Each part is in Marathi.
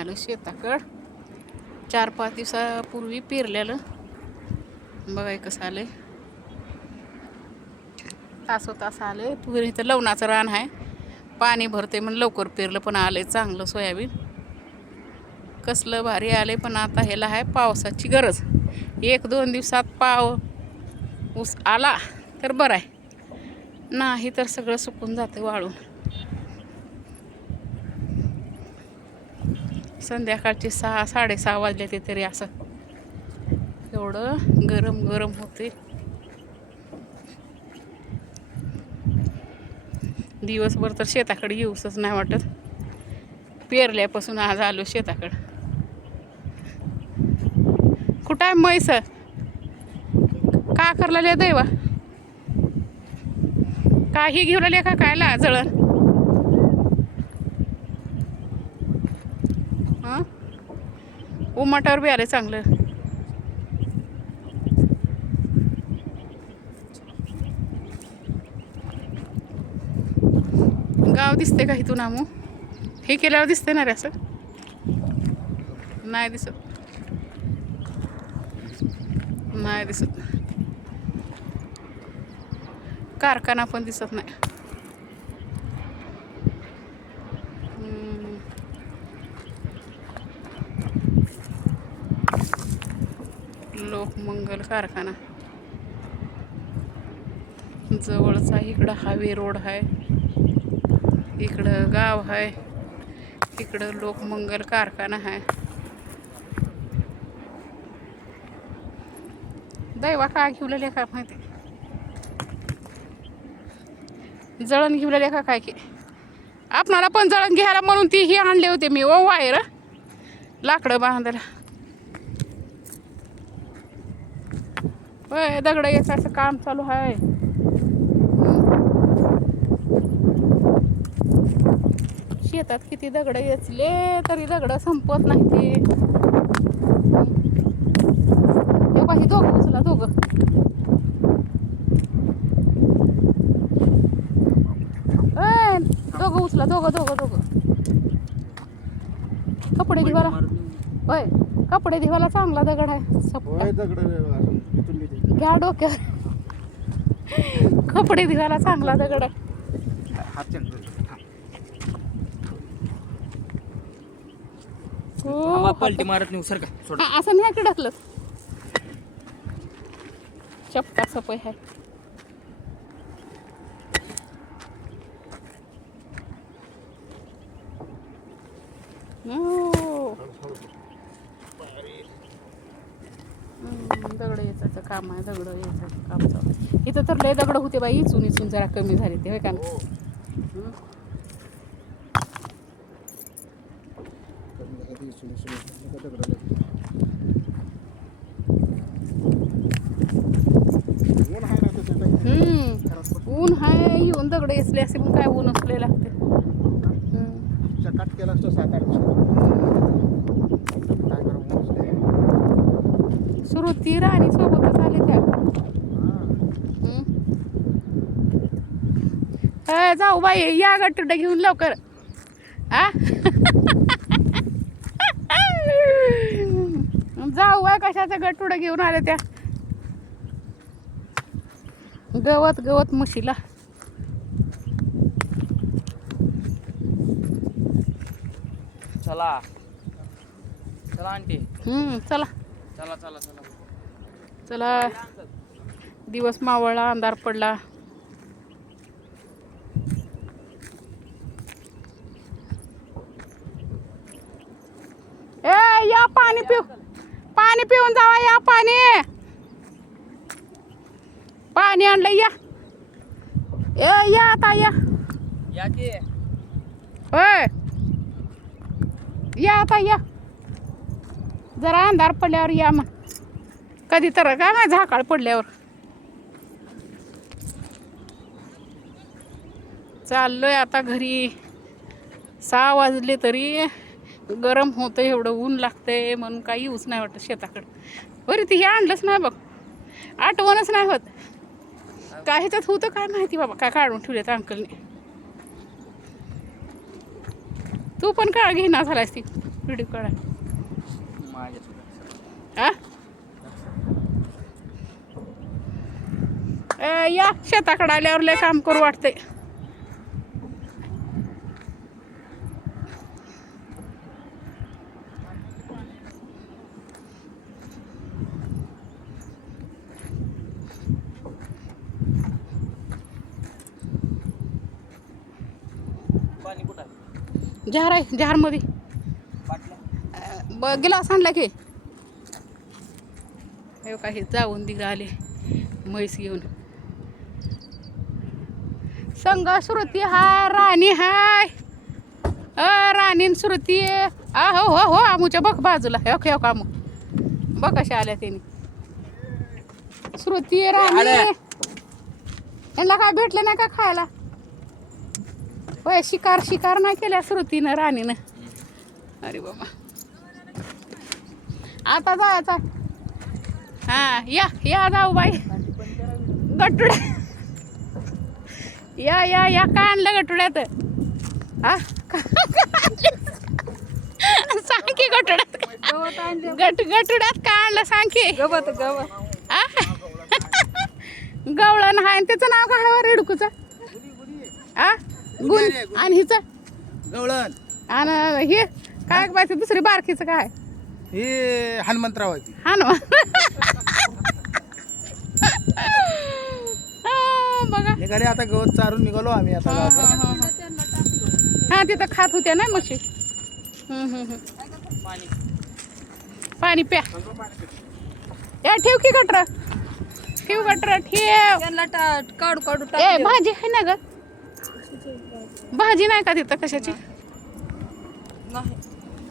आलो शेताकड 4-5 दिवसापूर्वी पेरलेलं. बघा कसं आलंय, तास आले. तुरी इथं लवणाचं रान आहे, पाणी भरते म्हणून लवकर पेरलं, पण आलंय चांगलं सोयाबीन. कसलं भारी आले. पण आता ह्याला आहे पावसाची गरज. 1-2 दिवसात पाऊस आला तर बरं आहे, नाही तर सगळं सुकून जाते वाळून. संध्याकाळचे 6-6:30 वाजले ते तरी असं एवढं गरम गरम होते. दिवसभर तर शेताकडे येऊसच नाही वाटत. पेरल्यापासून आज आलो शेताकडे. कुठं आहे म्हैस? का करला दैवा काही घेऊन आले का कायला जळण? हां, उमाटावर बी आले चांगलं. गाव दिसते का इथून? आमू हे केल्यावर दिसते ना रे? असं नाही दिसत, नाही दिसत. कारखाना पण दिसत नाही. लोकमंगल कारखाना जवळच आहे. इकडं हायवे रोड आहे, इकडं गाव आहे, इकडं लोकमंगल कारखाना आहे. दैवा काय घेऊन का माहिती? जळण घेऊन का काय की? आपणाला पण जळण घ्यायला म्हणून ती ही आणले होते मी. ओ वायर लाकडं बांधायला. होय, दगड याचं काम चालू आहे. शेतात किती दगड येचले तरी दगड संपत नाही ते. हे दोघं उचला, दोघं उचला, दोघं. कपडे धुवायला, होय कपडे धुवायला चांगला दगड आहे. घ्या डोक्यावर. कपडे धुवायला चांगला दगड आहे. पलटी मारत नाही सर का? असं नाही की ढकलत. चपटा सपय आहे. दगड यायचं काम आहे, दगड यायचं काम चालू. इथं तर लय दगड होते बाई, इचून जरा कमी झाले ते. होय का? ऊन हाय, येऊन दगड येसले असे पण काय ऊन असले लागते. श्रुती राणी सोबतच आले त्या. जाऊ बाई, या गट्टुडा घेऊन लवकर. जाऊ बाय, कशाचं गट्टुडा घेऊन आले त्या. गवत म्हशीला. चला चला आंटी, चला चला चला चला चला. दिवस मावळला, अंधार पडला. या पाणी पिऊन जावा. या पाणी आणलं. या आता या. होय, या आता या. जरा अंधार पडल्यावर या मग. कधी तर काय झाकाळ पडल्यावर. चाललोय आता घरी. 6 वाजले तरी गरम होतं, एवढं ऊन लागतंय म्हणून काही येऊच नाही वाटत शेताकडं. बरं ती हे आणलंच नाही बघ, आठवणच नाही होत. काय ह्याच्यात होतं काय माहिती बाबा, काय काढून ठेवले तर अंकलने. तू पण काळ घेणार झालास ती. व्हिडिओ काढा. माझ्या आ या शेताकडे आल्यावर लय काम करू वाटते. पाणी कुठं आहे? जहार आहे, जहारमध्ये बाटल्या गिलास आणला की हे काही जाऊन निघाले म्हैस घेऊन. संग श्रुती हाय, राणी हाय. राणीन श्रुती हो हो हो आमूच्या बघ बाजूला हे हो कामू बघ कशा आल्या त्यांनी. श्रुती राणी यांना काय भेटलं नाही का खायला? होय शिकार शिकार नाही केल्या श्रुतीनं राणीनं. अरे बाबा आता जायचा. हा या या जाऊ बाई गटुड्या या या या का आणलं गटुड्यात? हा सांग की गटुड्यात गटुड्यात का आणलं सांग की. गवत गवत गवळण हाय त्याचं नाव काय आहे रेडकूचं? आ गुण आणि हिचं गवळण आणि हे काय पाहिजे दुसरी बारकीचं काय? हे हनुमंतरावाची. हा ना बघा निघाले आता गवत चारून निघालो आम्ही आता गावाकडे. हा तिथं खात होत्या ना म्हशी. पाणी पाणी प्या. या ठेव की गटर ठेव गटर ठेव. त्यांना काढू काढू ए टाक. भाजी आहे ना ग? भाजी नाही का तिथं कशाची? नाही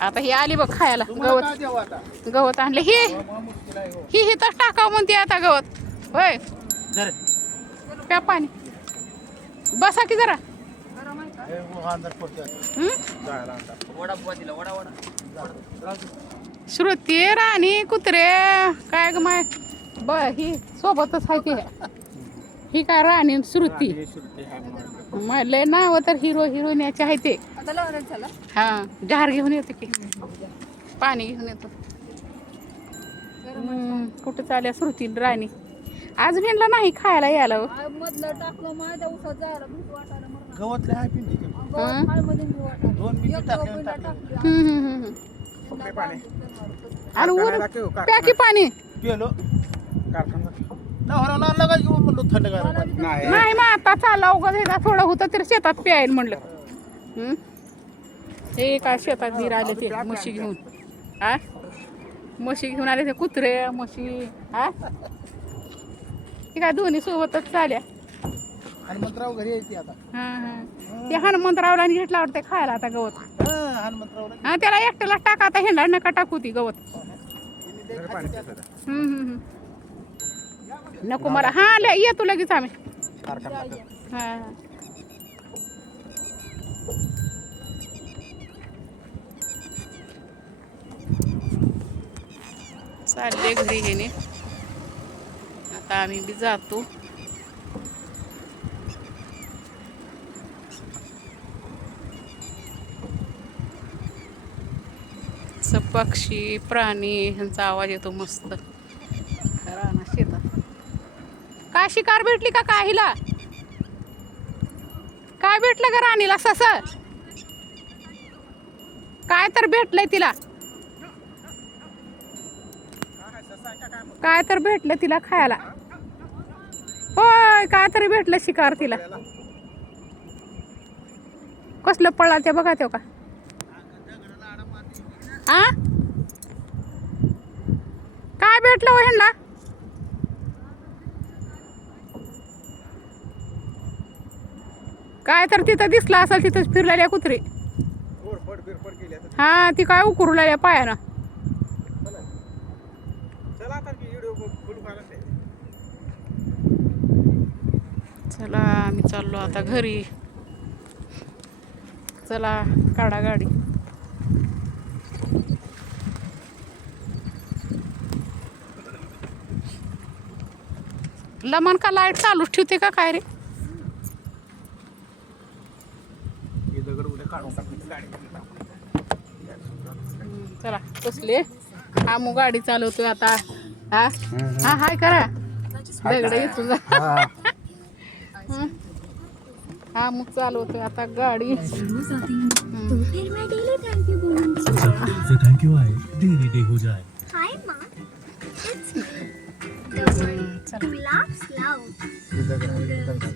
आता ही आली बघ खायला तुम्हाला गवत. काय द्यावं आता? गवत आणले ही मुश्किल आहे हो. ही तर टाकाव म्हणते आता गवत. होय धर. प्या पाणी. बसा की जरा. हे हो, हा अंधार पडतोय आता. हं? जायला अंधार. वडा बुवा दिला वडा वडा. श्रुती राणी कुत्रे काय ग माय ही सोबतच आहे की. ही काय राणी आणि श्रुती हे सुरते आहे म्हणून. लय नाव तर हिरो हिरोईनचे आहे ते. आता लावण्यात झाला. हा जहार घेऊन येतो की पाणी घेऊन येतो. कुठं चालल्या श्रुती आणि राणी? आज म्हणलं नाही खायला यायला हो. मधलं टाकलं माझ्या उसात जायला भीती वाटायला मला. गवत लय आहे पिंडी. गवत खालमध्ये भीती वाटायला. 2 मिनिटं एक टाकल्यावर गवत टाकलं. टाकली. हम्म. पकडे पाणी. आणि ऊन कारखान्याला ठेव, प्या की पाणी. पिलो कारखाना नवरा आणला का घेऊन म्हणलो थंडगार पाणी. नाही नाही मग आता चालला उगाच एकदा थोडं होतं तर शेतात प्यायला म्हणलं. हे काय शेतात धीर आले ते म्हशी घेऊन. हा म्हशी घेऊन आले ते कुत्रे म्हशी. हा हे काय दोन्ही सोबतच चाल्या. हनुमंतराव घरी यायची आता. ते हनुमंतरावला घेतला वाटते खायला आता गवत. हनुमंतरावला हा त्याला एकट्याला टाका आता हेंडा नका टाकू ती गवत. नको मला. हा येतो लगेच आम्ही. कारखाना हा चालले घरी घेणे. आता आम्ही बी जातो. पक्षी प्राणी ह्यांचा आवाज येतो मस्त. राणा शेतात काय शिकार भेटली का काहीला? काय भेटलं का राणीला? सस काय तर भेटलंय तिला. काय तर भेटलं तिला खायला. होय काय तरी भेटलं शिकार तिला. कसलं पळा ते बघा ते का. आ काय भेटलं हो ह्यांना? काय तर तिथं दिसलं असेल तिथंच फिरलेल्या कुत्रे. हा ती काय उकरूलेल्या पायानं. चला आम्ही चाललो आता घरी. चला काढा गाडी. लमन का लाईट चालूच ठेवते का काय रे? दगड उद्या काढून टाकली गाडी. चला बसले. हा मग गाडी चालवतोय आता. हा हा हाय करा दगड येतो जा. हं. हा मग चालवतोय आता गाडी. थैंक यू आए देरी डे हो जाए. Hi, Mom. It's me. चला Who laughs loud. हे दगड आहे, हे दगड आहे.